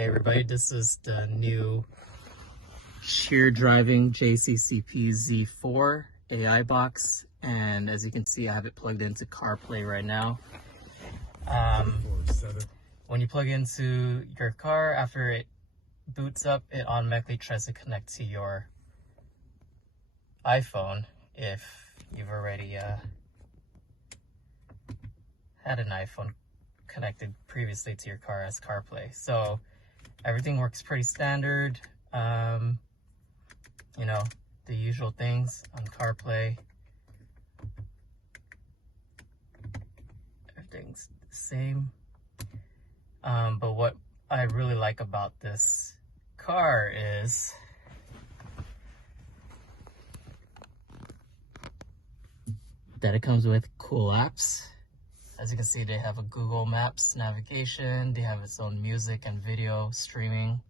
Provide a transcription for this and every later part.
Hey everybody, this is the new CheerDriving JCCP-Z4 AI box, and as you can see I have it plugged into CarPlay right now. When you plug into your car, after it boots up, it automatically tries to connect to your iPhone if you've already had an iPhone connected previously to your car as CarPlay. So everything works pretty standard. You know, the usual things on CarPlay. Everything's the same. But what I really like about this car is that it comes with cool apps. As you can see, they have a Google Maps navigation, they have its own music and video streaming.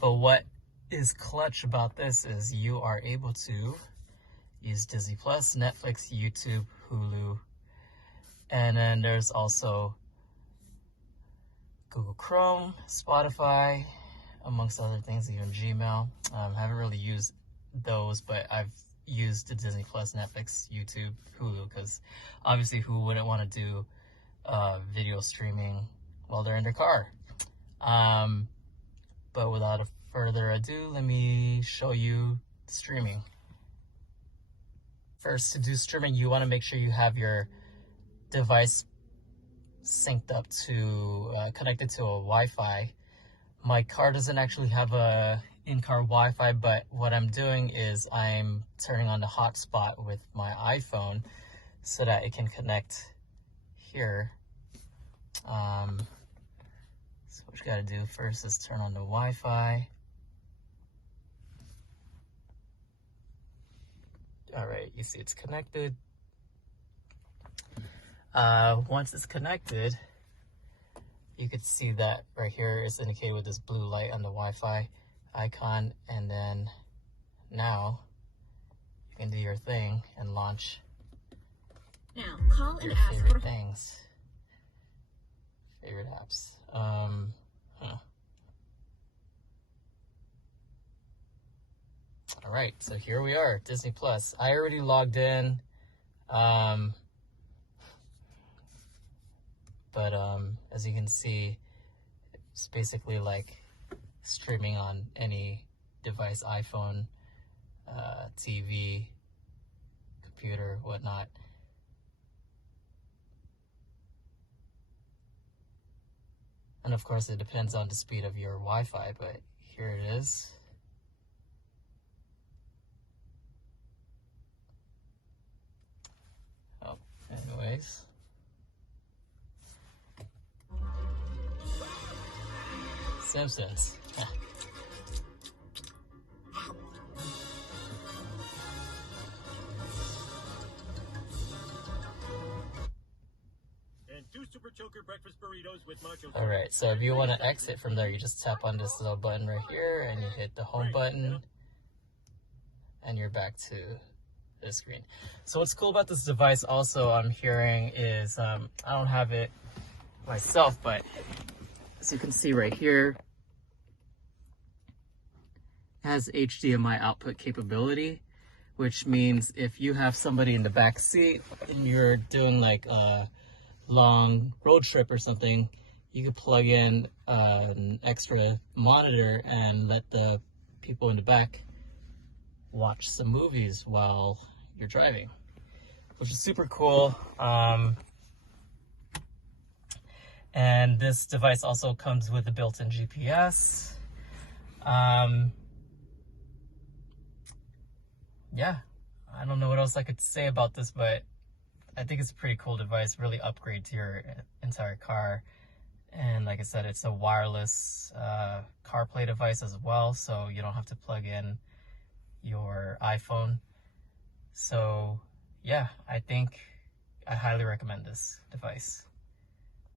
But what is clutch about this is you are able to use Disney+, Netflix, YouTube, Hulu, and then there's also Google Chrome, Spotify, amongst other things, even Gmail. I haven't really used those, but I've used the Disney+, Netflix, YouTube, Hulu, because obviously who wouldn't want to do video streaming while they're in their car? But without further ado, let me show you streaming. First, to do streaming, you want to make sure you have your device synced up to connected to a Wi-Fi. My car doesn't actually have a in-car Wi-Fi, but what I'm doing is I'm turning on the hotspot with my iPhone so that it can connect here. So what you gotta do first is turn on the Wi-Fi. All right, you see it's connected. Once it's connected, you could see that right here is indicated with this blue light on the Wi-Fi icon, and then now you can do your thing and launch call your and ask favorite things, favorite apps. All right, so here we are, Disney+. I already logged in, but as you can see, it's basically like streaming on any device, iPhone, TV, computer, whatnot. And of course it depends on the speed of your Wi-Fi, but here it is. Oh, anyways. Simpsons. And 2 Super Choker breakfast burritos with macho. Alright, so if you want to exit from there, you just tap on this little button right here and you hit the home button and you're back to this screen. So what's cool about this device also, I'm hearing, is I don't have it myself, but as you can see right here, it has HDMI output capability, which means if you have somebody in the back seat and you're doing like a long road trip or something, you could plug in an extra monitor and let the people in the back watch some movies while you're driving, which is super cool. And this device also comes with a built-in GPS. Yeah, I don't know what else I could say about this, but I think it's a pretty cool device, really upgrade to your entire car. And like I said, it's a wireless CarPlay device as well, so you don't have to plug in your iPhone. So yeah, I think I highly recommend this device.